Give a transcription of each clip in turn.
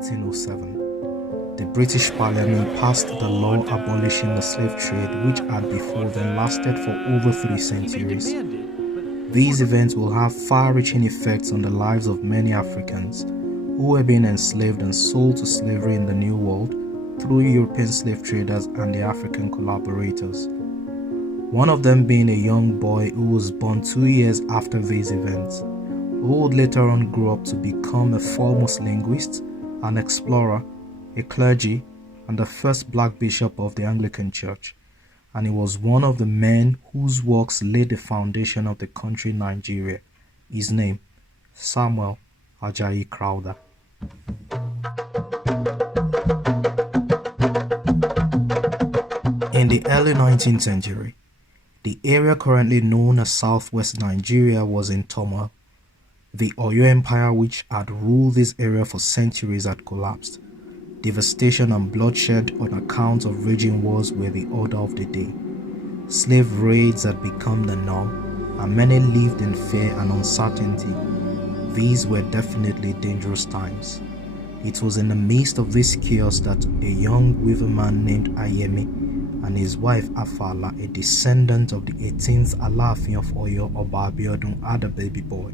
1807, the British Parliament passed the law abolishing the slave trade, which had before then lasted for over 3 centuries. These events will have far-reaching effects on the lives of many Africans who were being enslaved and sold to slavery in the New World through European slave traders and the African collaborators. One of them being a young boy who was born 2 years after these events, who would later on grow up to become a foremost linguist, an explorer, a clergy, and the first black bishop of the Anglican Church. And he was one of the men whose works laid the foundation of the country Nigeria. His name, Samuel Ajayi Crowther. In the early 19th century, the area currently known as Southwest Nigeria was in turmoil. The Oyo Empire, which had ruled this area for centuries, had collapsed. Devastation and bloodshed on account of raging wars were the order of the day. Slave raids had become the norm, and many lived in fear and uncertainty. These were definitely dangerous times. It was in the midst of this chaos that a young weaverman named Ayemi and his wife Afala, a descendant of the 18th Alaafin of Oyo, Oba Abiodun, had a baby boy.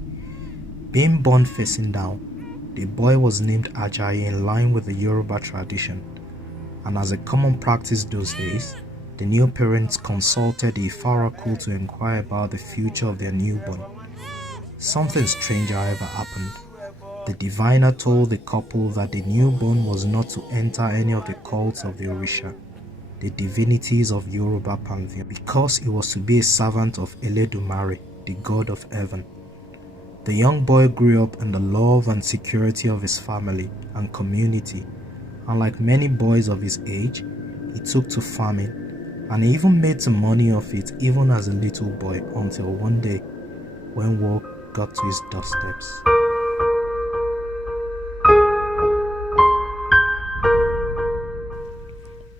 Being born facing down, the boy was named Adjai in line with the Yoruba tradition, and as a common practice those days, the new parents consulted the Ifa oracle to inquire about the future of their newborn. Something strange, however, happened. The diviner told the couple that the newborn was not to enter any of the cults of the Orisha, the divinities of Yoruba pantheon, because he was to be a servant of Eledumare, the god of heaven. The young boy grew up in the love and security of his family and community, and like many boys of his age, he took to farming, and he even made some money off it even as a little boy, until one day when work got to his doorsteps.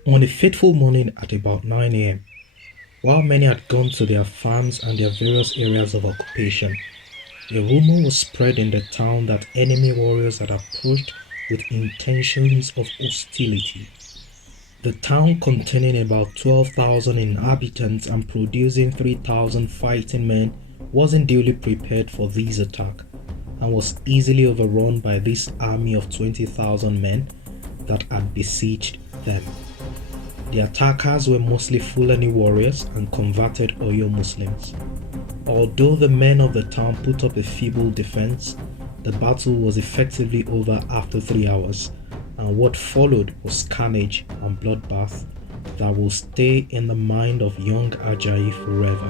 On a fateful morning at about 9 a.m., while many had gone to their farms and their various areas of occupation, a rumor was spread in the town that enemy warriors had approached with intentions of hostility. The town, containing about 12,000 inhabitants and producing 3,000 fighting men, wasn't duly prepared for this attack and was easily overrun by this army of 20,000 men that had besieged them. The attackers were mostly Fulani warriors and converted Oyo Muslims. Although the men of the town put up a feeble defense, the battle was effectively over after 3 hours, and what followed was carnage and bloodbath that will stay in the mind of young Adjai forever.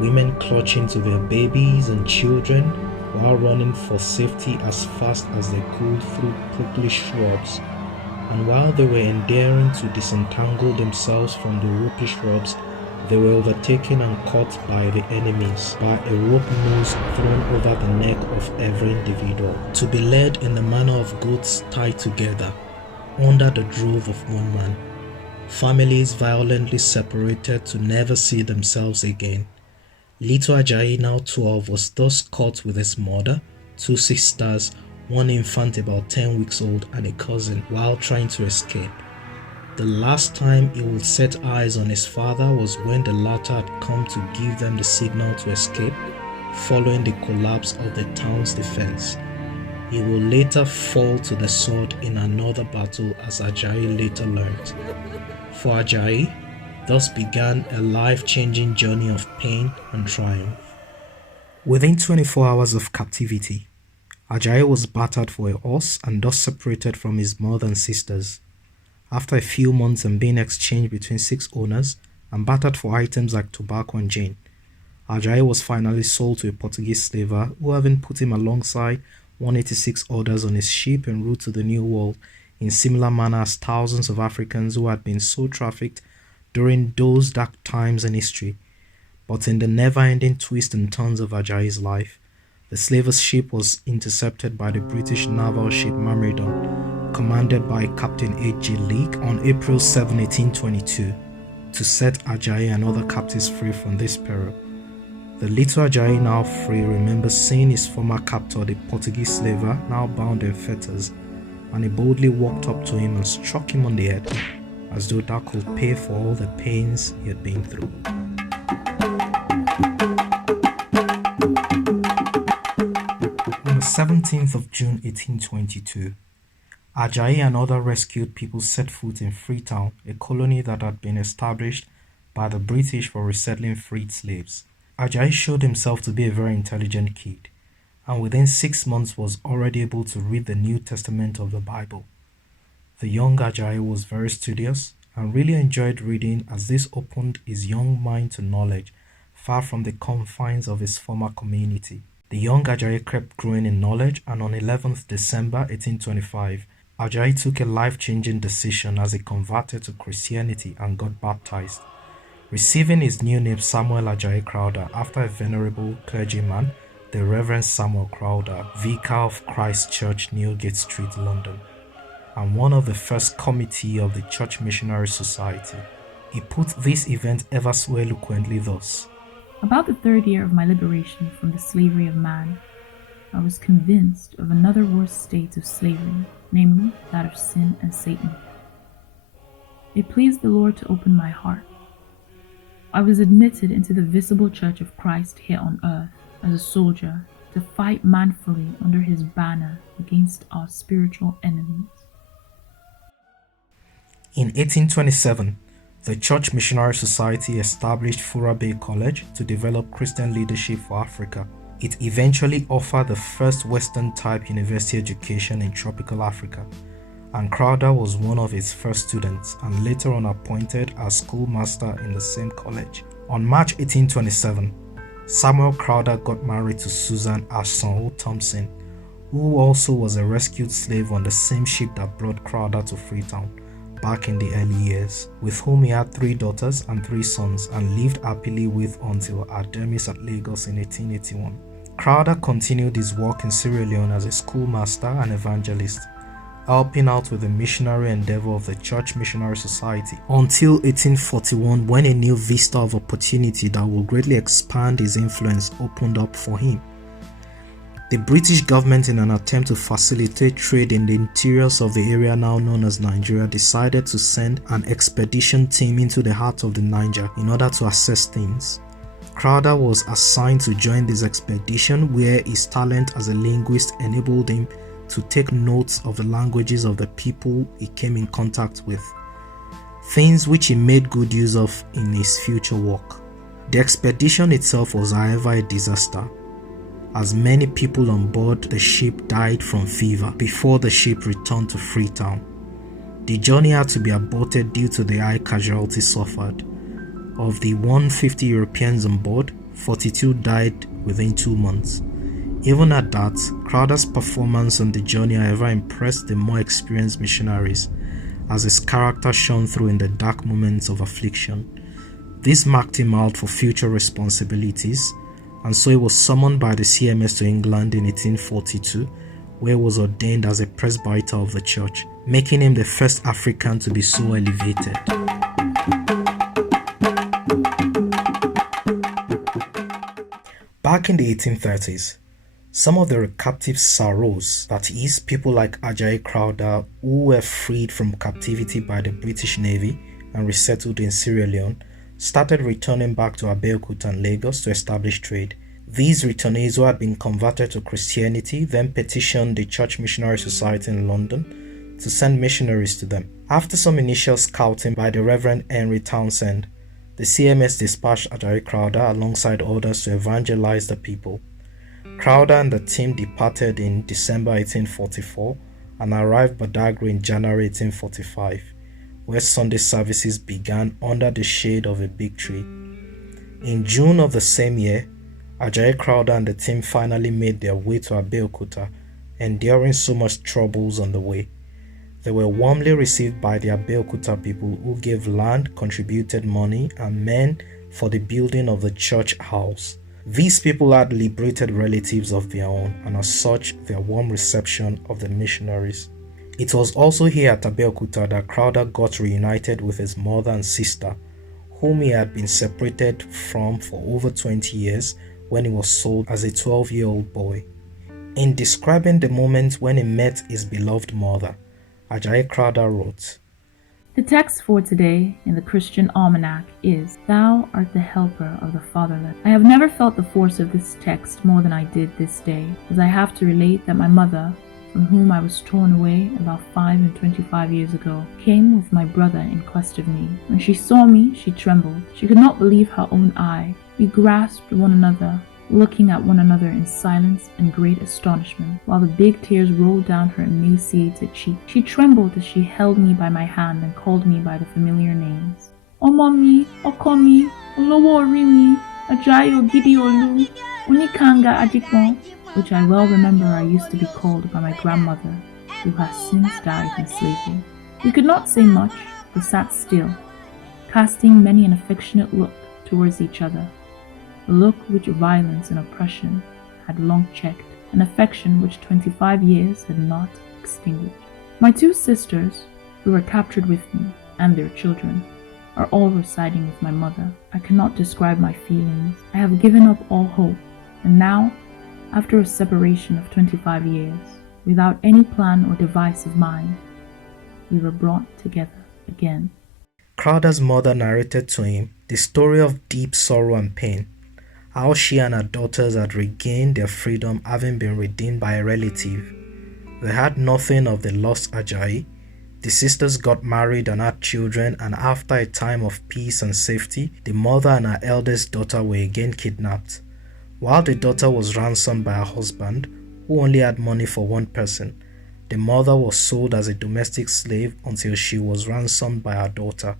Women clutching to their babies and children while running for safety as fast as they could through prickly shrubs, and while they were endeavoring to disentangle themselves from the ropey shrubs, they were overtaken and caught by the enemies by a rope noose thrown over the neck of every individual, to be led in the manner of goats tied together under the drove of one man. Families violently separated to never see themselves again. Little Adjai, now 12, was thus caught with his mother, 2 sisters, 1 infant about 10 weeks old, and a cousin, while trying to escape. The last time he would set eyes on his father was when the latter had come to give them the signal to escape, following the collapse of the town's defense. He will later fall to the sword in another battle, as Adjai later learned. For Adjai, thus began a life-changing journey of pain and triumph. Within 24 hours of captivity, Adjai was battered for a horse and thus separated from his mother and sisters. After a few months and being exchanged between 6 owners and battered for items like tobacco and gin, Adjai was finally sold to a Portuguese slaver who, having put him alongside 186 others on his ship en route to the New World, in similar manner as thousands of Africans who had been so trafficked during those dark times in history. But in the never-ending twists and turns of Adjai's life, the slaver's ship was intercepted by the British naval ship Myrmidon, commanded by Captain Adjai Leake, on April 7, 1822, to set Adjai and other captives free from this peril. The little Adjai, now free, remembers seeing his former captor, the Portuguese slaver, now bound in fetters, and he boldly walked up to him and struck him on the head, as though that could pay for all the pains he had been through. On the 17th of June 1822, Adjai and other rescued people set foot in Freetown, a colony that had been established by the British for resettling freed slaves. Adjai showed himself to be a very intelligent kid, and within 6 months was already able to read the New Testament of the Bible. The young Adjai was very studious and really enjoyed reading, as this opened his young mind to knowledge far from the confines of his former community. The young Adjai kept growing in knowledge, and on 11th December 1825, Adjai took a life-changing decision as he converted to Christianity and got baptized, receiving his new name Samuel Ajayi Crowther after a venerable clergyman, the Reverend Samuel Crowther, Vicar of Christ Church, Newgate Street, London, and one of the first committee of the Church Missionary Society. He put this event ever so eloquently thus: About the third year of my liberation from the slavery of man, I was convinced of another worse state of slavery, namely that of sin and Satan. It pleased the Lord to open my heart. I was admitted into the visible church of Christ here on earth as a soldier to fight manfully under his banner against our spiritual enemies. In 1827, the Church Missionary Society established Fura Bay College to develop Christian leadership for Africa. It eventually offered the first Western-type university education in tropical Africa, and Crowther was one of its first students and later on appointed as schoolmaster in the same college. On March 1827, Samuel Crowther got married to Susan Ashton Thompson, who also was a rescued slave on the same ship that brought Crowther to Freetown back in the early years, with whom he had 3 daughters and 3 sons and lived happily with until her demise at Lagos in 1881. Crowther continued his work in Sierra Leone as a schoolmaster and evangelist, helping out with the missionary endeavor of the Church Missionary Society until 1841, when a new vista of opportunity that would greatly expand his influence opened up for him. The British government, in an attempt to facilitate trade in the interiors of the area now known as Nigeria, decided to send an expedition team into the heart of the Niger in order to assess things. Crowther was assigned to join this expedition, where his talent as a linguist enabled him to take notes of the languages of the people he came in contact with, things which he made good use of in his future work. The expedition itself was, however, a disaster, as many people on board the ship died from fever before the ship returned to Freetown. The journey had to be aborted due to the high casualties suffered. Of the 150 Europeans on board, 42 died within 2 months. Even at that, Crowther's performance on the journey, however, impressed the more experienced missionaries, as his character shone through in the dark moments of affliction. This marked him out for future responsibilities, and so he was summoned by the CMS to England in 1842, where he was ordained as a presbyter of the church, making him the first African to be so elevated. Back in the 1830s, some of the captive Saros, that is, people like Adjai Crowther, who were freed from captivity by the British Navy and resettled in Sierra Leone, started returning back to Abeokuta and Lagos to establish trade. These returnees, who had been converted to Christianity, then petitioned the Church Missionary Society in London to send missionaries to them. After some initial scouting by the Reverend Henry Townsend, the CMS dispatched Adjai Crowther alongside others to evangelize the people. Crowther and the team departed in December 1844 and arrived Badagry in January 1845, where Sunday services began under the shade of a big tree. In June of the same year, Adjai Crowther and the team finally made their way to Abeokuta, enduring so much troubles on the way. They were warmly received by the Abeokuta people, who gave land, contributed money, and men for the building of the church house. These people had liberated relatives of their own, and as such, their warm reception of the missionaries. It was also here at Abeokuta that Crowther got reunited with his mother and sister, whom he had been separated from for over 20 years when he was sold as a 12-year-old boy. In describing the moment when he met his beloved mother, Ajayi Crowther wrote, The text for today in the Christian Almanac is, Thou art the helper of the fatherless. I have never felt the force of this text more than I did this day, as I have to relate that my mother, from whom I was torn away about 25 years ago, came with my brother in quest of me. When she saw me, she trembled. She could not believe her own eye. We grasped one another, looking at one another in silence and great astonishment, while the big tears rolled down her emaciated cheek. She trembled as she held me by my hand and called me by the familiar names. Ọmọ mi, ọkọ mi, olówó orí mi, Adjai Olu, Onikanga Ajipon, which I well remember I used to be called by my grandmother, who has since died in slavery. We could not say much, but sat still, casting many an affectionate look towards each other, a look which violence and oppression had long checked, an affection which 25 years had not extinguished. My two sisters, who were captured with me, and their children, are all residing with my mother. I cannot describe my feelings. I have given up all hope, and now, after a separation of 25 years, without any plan or device of mine, we were brought together again. Crowther's mother narrated to him the story of deep sorrow and pain, how she and her daughters had regained their freedom having been redeemed by a relative. They had nothing of the lost Adjai. The sisters got married and had children, and after a time of peace and safety, the mother and her eldest daughter were again kidnapped. While the daughter was ransomed by her husband, who only had money for one person, the mother was sold as a domestic slave until she was ransomed by her daughter.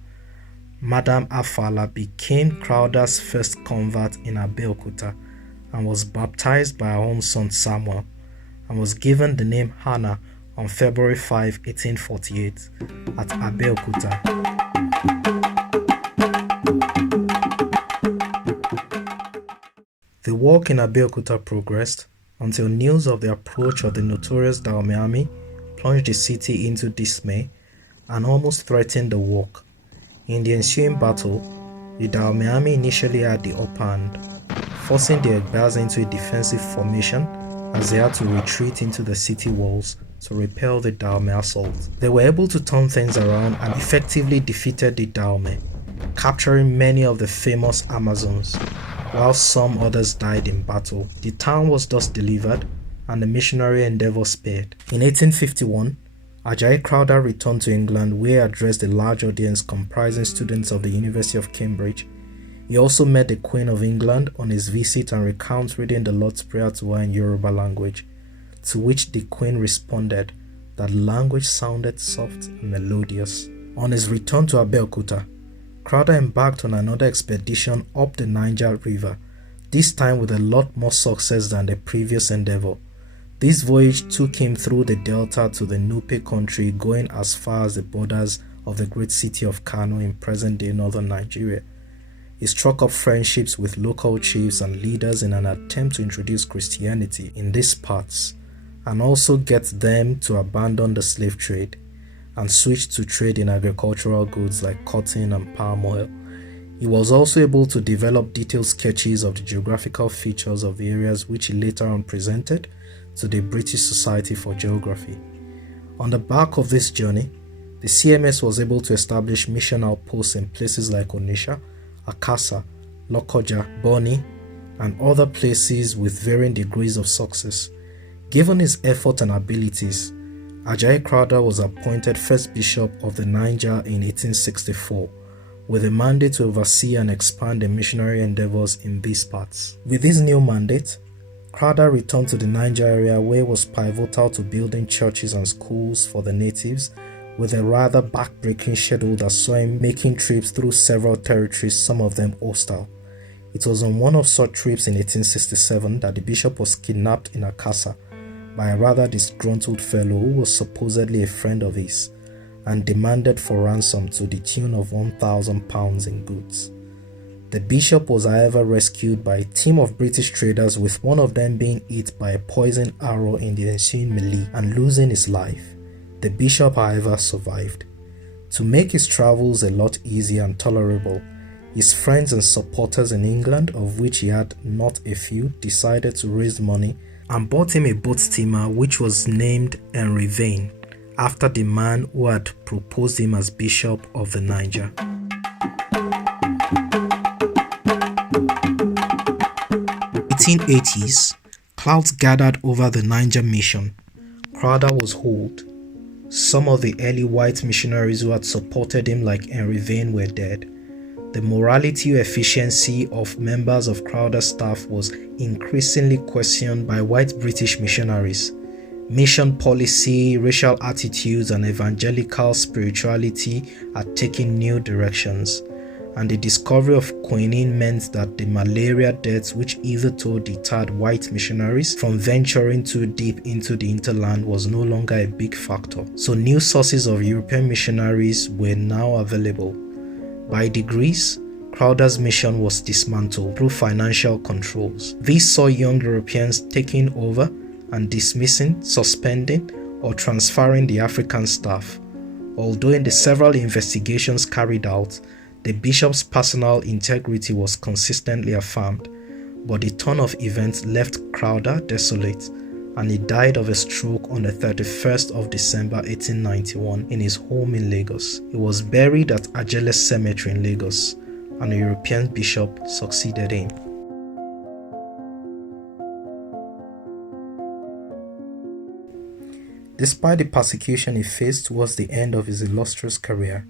Madam Afala became Crowther's first convert in Abeokuta and was baptized by her own son Samuel, and was given the name Hannah on February 5, 1848 at Abeokuta. The work in Abeokuta progressed until news of the approach of the notorious Dahomey army plunged the city into dismay and almost threatened the work. In the ensuing battle, the Dahomey army initially had the upper hand, forcing the Egbers into a defensive formation as they had to retreat into the city walls to repel the Dahomey assault. They were able to turn things around and effectively defeated the Dahomey, capturing many of the famous Amazons, while some others died in battle. The town was thus delivered and the missionary endeavor spared. In 1851, Ajayi Crowther returned to England, where he addressed a large audience comprising students of the University of Cambridge. He also met the Queen of England on his visit and recounts reading the Lord's Prayer to her in Yoruba language, to which the Queen responded that language sounded soft and melodious. On his return to Abeokuta, Crowther embarked on another expedition up the Niger River, this time with a lot more success than the previous endeavor. This voyage took him through the delta to the Nupe country, going as far as the borders of the great city of Kano in present-day northern Nigeria. He struck up friendships with local chiefs and leaders in an attempt to introduce Christianity in these parts, and also get them to abandon the slave trade and switch to trade in agricultural goods like cotton and palm oil. He was also able to develop detailed sketches of the geographical features of the areas which he later on presented to the British Society for Geography. On the back of this journey, the CMS was able to establish mission outposts in places like Onitsha, Akasa, Lokoja, Bonny, and other places with varying degrees of success. Given his effort and abilities, Ajayi Crowther was appointed first bishop of the Niger in 1864, with a mandate to oversee and expand the missionary endeavors in these parts. With this new mandate, Crowther returned to the Niger area, where he was pivotal to building churches and schools for the natives, with a rather back-breaking schedule that saw him making trips through several territories, some of them hostile. It was on one of such trips in 1867 that the bishop was kidnapped in Akasa by a rather disgruntled fellow who was supposedly a friend of his, and demanded for ransom to the tune of £1,000 in goods. The bishop was however rescued by a team of British traders, with one of them being hit by a poisoned arrow in the ensuing melee and losing his life. The bishop, however, survived. To make his travels a lot easier and tolerable, his friends and supporters in England, of which he had not a few, decided to raise money and bought him a boat steamer which was named Henry Vane after the man who had proposed him as Bishop of the Niger. In the 1880s, crowds gathered over the Niger mission. Crowther was old. Some of the early white missionaries who had supported him, like Henry Vane, were dead. The morality or efficiency of members of Crowther's staff was increasingly questioned by white British missionaries. Mission policy, racial attitudes, and evangelical spirituality had taken new directions, and the discovery of quinine meant that the malaria deaths which hitherto deterred white missionaries from venturing too deep into the hinterland was no longer a big factor. So new sources of European missionaries were now available. By degrees, Crowther's mission was dismantled through financial controls. These saw young Europeans taking over and dismissing, suspending, or transferring the African staff. Although in the several investigations carried out, the bishop's personal integrity was consistently affirmed, but the turn of events left Crowther desolate, and he died of a stroke on the 31st of December 1891 in his home in Lagos. He was buried at Adjai Cemetery in Lagos, and a European bishop succeeded him. Despite the persecution he faced towards the end of his illustrious career,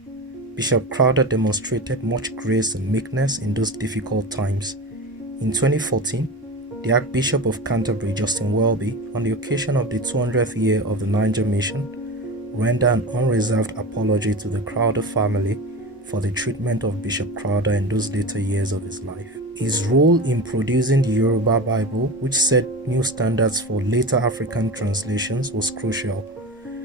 Bishop Crowther demonstrated much grace and meekness in those difficult times. In 2014, the Archbishop of Canterbury, Justin Welby, on the occasion of the 200th year of the Niger Mission, rendered an unreserved apology to the Crowther family for the treatment of Bishop Crowther in those later years of his life. His role in producing the Yoruba Bible, which set new standards for later African translations, was crucial.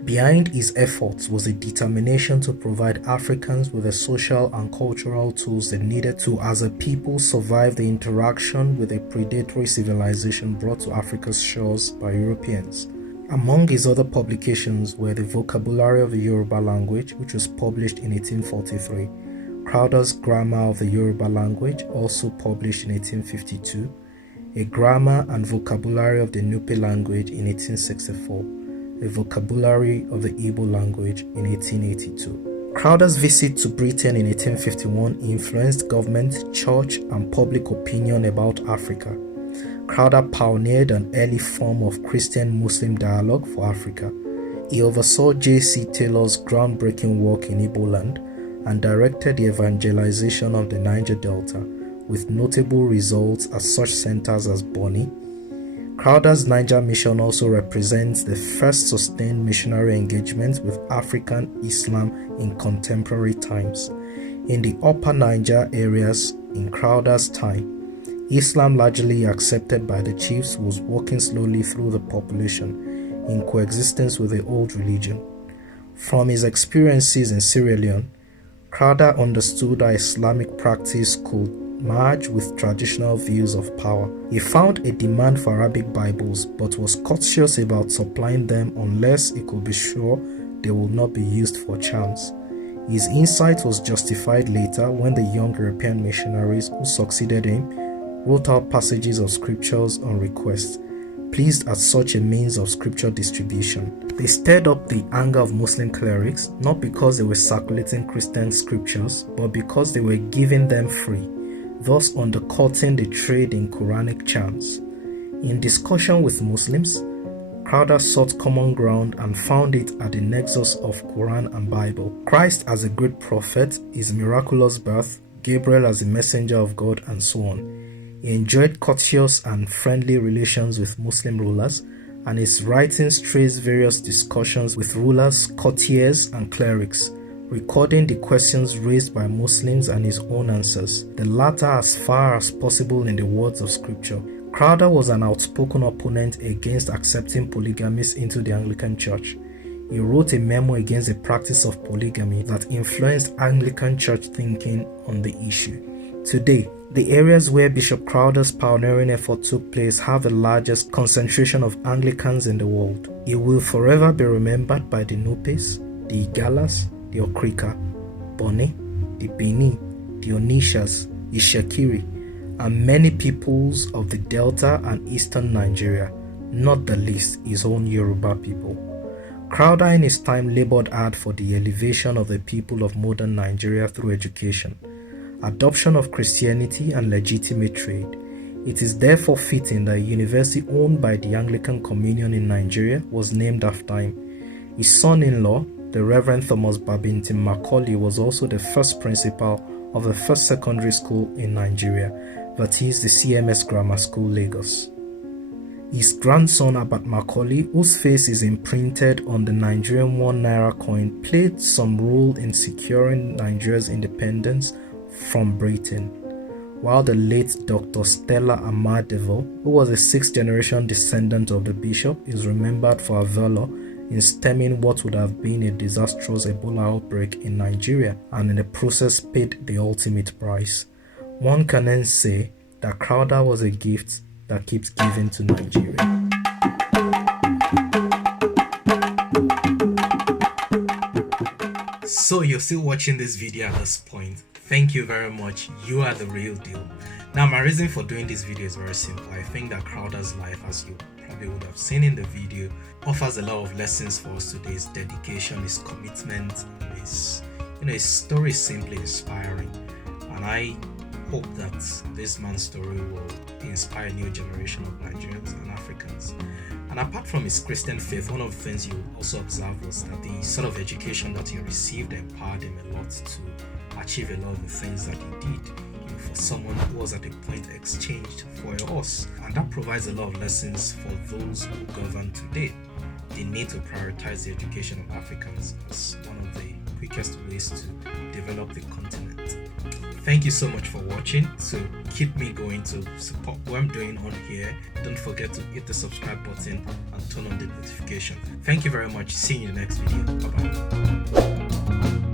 Behind his efforts was a determination to provide Africans with the social and cultural tools they needed to, as a people, survive the interaction with a predatory civilization brought to Africa's shores by Europeans. Among his other publications were the Vocabulary of the Yoruba Language, which was published in 1843, Crowther's Grammar of the Yoruba Language, also published in 1852, a Grammar and Vocabulary of the Nupe Language in 1864, a Vocabulary of the Igbo Language in 1882. Crowther's visit to Britain in 1851 influenced government, church, and public opinion about Africa. Crowther pioneered an early form of Christian-Muslim dialogue for Africa. He oversaw J.C. Taylor's groundbreaking work in Igbo land and directed the evangelization of the Niger Delta, with notable results at such centers as Bonny. Crowther's Niger mission also represents the first sustained missionary engagement with African Islam in contemporary times. In the upper Niger areas in Crowther's time, Islam, largely accepted by the chiefs, was walking slowly through the population in coexistence with the old religion. From his experiences in Sierra Leone, Crowther understood how Islamic practice could merge with traditional views of power. He found a demand for Arabic Bibles, but was cautious about supplying them unless he could be sure they would not be used for charms. His insight was justified later when the young European missionaries who succeeded him wrote out passages of scriptures on request, pleased at such a means of scripture distribution. They stirred up the anger of Muslim clerics, not because they were circulating Christian scriptures, but because they were giving them free, thus undercutting the trade in Quranic charms. In discussion with Muslims, Crowther sought common ground and found it at the nexus of Quran and Bible. Christ as a great prophet, his miraculous birth, Gabriel as a messenger of God, and so on. He enjoyed courteous and friendly relations with Muslim rulers, and his writings trace various discussions with rulers, courtiers, and clerics, recording the questions raised by Muslims and his own answers, the latter as far as possible in the words of scripture. Crowther was an outspoken opponent against accepting polygamists into the Anglican Church. He wrote a memo against the practice of polygamy that influenced Anglican Church thinking on the issue. Today, the areas where Bishop Crowther's pioneering effort took place have the largest concentration of Anglicans in the world. He will forever be remembered by the Nupes, the Igalas, the Okrika, Bonny, the Bini, the Onishas, the Shakiri, and many peoples of the Delta and Eastern Nigeria, not the least his own Yoruba people. Crowther in his time labored hard for the elevation of the people of modern Nigeria through education, adoption of Christianity, and legitimate trade. It is therefore fitting that a university owned by the Anglican Communion in Nigeria was named after him. His son-in-law, the Reverend Thomas Babington Macaulay, was also the first principal of the first secondary school in Nigeria, that is the CMS Grammar School, Lagos. His grandson Abat Macaulay, whose face is imprinted on the Nigerian 1 naira coin, played some role in securing Nigeria's independence from Britain, while the late Dr. Stella Amadevo, who was a 6th generation descendant of the bishop, is remembered for her valor in stemming what would have been a disastrous Ebola outbreak in Nigeria, and in the process paid the ultimate price. One can then say that Crowther was a gift that keeps giving to Nigeria. So you're still watching this video at this point. Thank you very much. You are the real deal. Now, my reason for doing this video is very simple. I think that Crowther's life, as you probably would have seen in the video, offers a lot of lessons for us today. His dedication, his commitment, his story is simply inspiring, and I hope that this man's story will inspire a new generation of Nigerians and Africans. And apart from his Christian faith, one of the things you also observe was that the sort of education that he received empowered him a lot to achieve a lot of the things that he did. For someone who was at a point exchanged for a horse, and that provides a lot of lessons for those who govern today. They need to prioritize the education of Africans as one of the quickest ways to develop the continent. Thank you so much for watching. So keep me going to support what I'm doing on here. Don't forget to hit the subscribe button and turn on the notification. Thank you very much. See you in the next video. Bye bye.